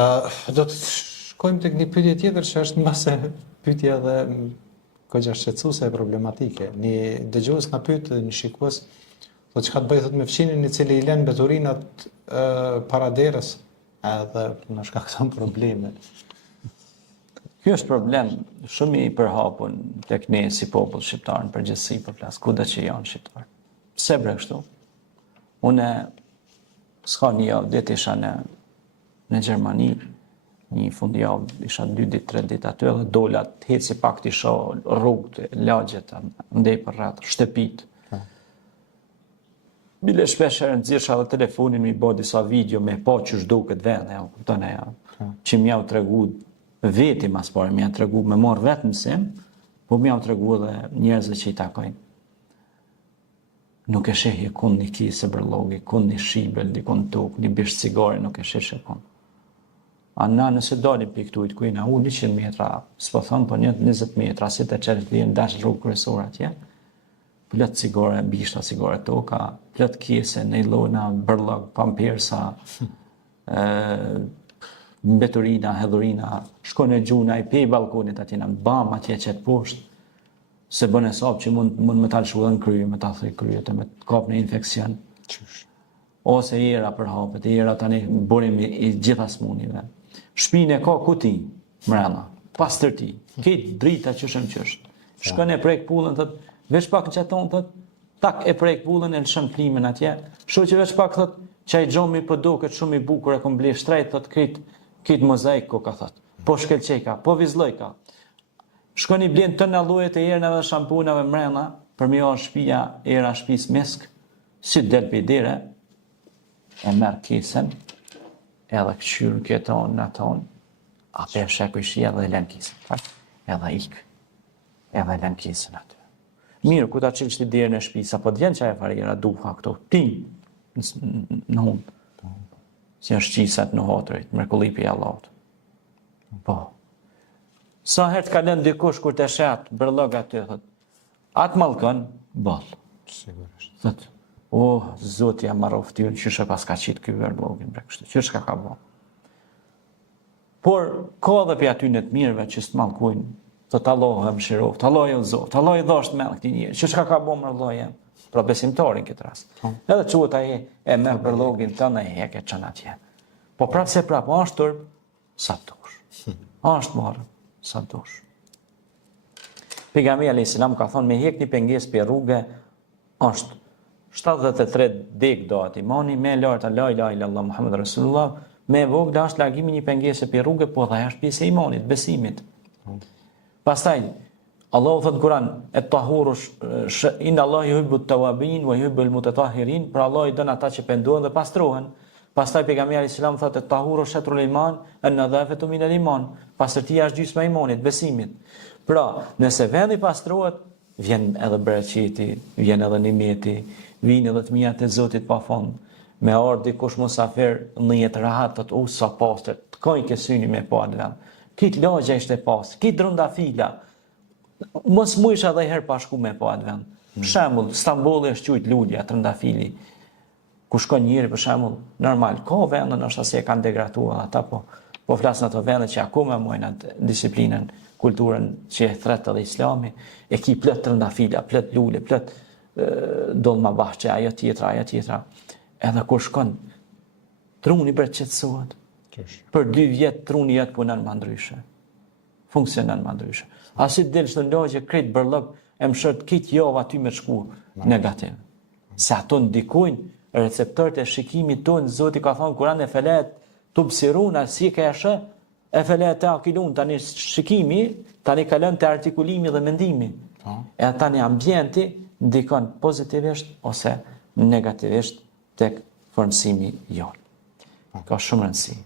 Do të shkojmë tek një pyetje tjetër që është mbase pyetja edhe goxha shqetësuese e problematike. Një dëgjues na pyet, një shikues, po çka të bëj thot me fqinin i cili I lën mbeturinat para derës, edhe na shkakton probleme. Ky është problem shumë I përhapur tek ne si popull shqiptar në përgjithësi, për flas kudo që janë shqiptar. Pse bre kështu? Unë s'ka një javë ditë isha në Gjermani, një fundjavë isha 2 ditë, 3 ditë aty dhe dola të heci pak të isha rrugët, lagjet, ndej për rreth, shtëpit. Bile shpesh herë nxirrsha edhe telefonin mi bë disa video me pa që duket vendi, kupton e që m'jau tregu veti mas pare, m'jau tregu me marr vetë mësim, po m'jau tregu edhe njerëzve që I takojnë. Nuk e shehje kun një kisë bërlogi, kun një shibel, dikun tokë, një bisht cigare, nuk e shehje kun. A na nëse dalim për këtujt ku jena 100 metra, s'po thonë, po 20 metra, si të qerit lijen dash rrugë kryesore atje, plot cigare, bishta cigare toka, plot kese, nejlona, bërlog, pampersa, mbeturina, hedhurina, shkon e gjuna I pe balkonit atje në bam atje qëtë poshtë, se bën e sap që mund me ta lëshullën krye, me ta thëj kryet, me të kap në infekcion. Ose era për hapet, era tani burim I gjitha smunive. Shpinë e ka kuti, mrena, pas tërti, ketë drita qëshëm qështë. Shkon e prek pullën, thët, veç pak në qaton, thët, tak e prek pullën e lëshën flimin atje, shu që veç pak, thët, që I gjomi për do këtë shumë I bukur e kom ble shtrejt, thët, këtë mozaik ko ka thët, po shkelqeka, po vizlojka. Shkon I blen të në lojet e erënave dhe shampunave mrena, për mi orë shpia, era shpis mesk, si del për I dire, e merë kesen, edhe këqyrë këton, në ton, a për sheku I shia dhe len kesen, edhe ikë, edhe len kesen aty. Mirë, ku ta qilë që ti dire në shpisa, po t'vjen që a e farjera duha këto, tim, në hundë, si është qisat në hotërit, mrekullipi I Allahut. Po. Sa herë të kalën dikush kur të shetë, bërlog aty, thët, atë malkën, ballë. Sigurisht. Thët, zotja marroftyrën, qyshe pas ka qitë ky bërlogin, bre kështu, qyshe ka bo. Por, ka dhe për aty në të mirëve që së të malkujnë, thët Allah e mëshiroft, Allah e zotë, Allah e dhasht me në këti njërë, qyshe ka bo mërloje, pra besimtarin këtë rast. Edhe quët aje e me bërlogin të në e heke qënë atje. Po prapë se prapë, ashtë tërpë, sa tush. Ashtë marë, sa tush. Pejgamberi a.s. ka thonë me hek një penges për rrugë, është 73 dek do atë imani, me lartë la ilaha illallah Muhammed Rasulullah, me vogla është largimi një pengese për rrugë, po dhe është pjesë e imanit, besimit. Pastaj, Allahu thot Kur'an, et-tahuru inna Allah yuhibbu at-tawabin wa yuhibbu al-mutatahhirin, pra Allah I don ata që pendohen dhe pastrohen. Pastaj pejgamberi Islam thot et-tahuru shatrul iman, an-nadhafatu min al-iman. Pastërtia është gjysma e imanit, besimit. Pra, nëse vendi pastrohet, vjen edhe bereqeti, vjen edhe nimeti, vjen edhe të mijat e Zotit pa fund. Me ardhi dikush musafir në jetë rahat, thot sa pastër, të kojnë ke syni me pa në vend. Kitë lagja ishte pastër, kitë drundafila. Mos mujsh edhe herë pashku me pa atë vend. Për shembull, Stambolli është quajtur lulja, trëndafili. Ku shkon njëri për shembull, normal, ka vende ndoshta se e kanë degraduar ata, po flasin ato vende që akoma mojnë atë disiplinën, kulturën që e thret edhe Islami, e ki plot trëndafila, plot lule, plot dolma bahçe, ajo tjetra. Edhe kur shkon, truni për qetësohet. Për 2 vjet truni jet punon më ndryshe. Funksionon më ndryshe. Asi delsh në lagje krejt bërlog e mshërt kit jova aty me shku negativ. Se ato ndikojnë receptorët e shikimit tonë, Zoti ka thënë Kur'an e felet tubsiruna si ka shë e felet taqilun, tani shikimi tani ka lënë te artikulimi dhe mendimi. E tani ambienti ndikon pozitivisht ose negativisht tek formësimi jon. Ka shumë rëndësi.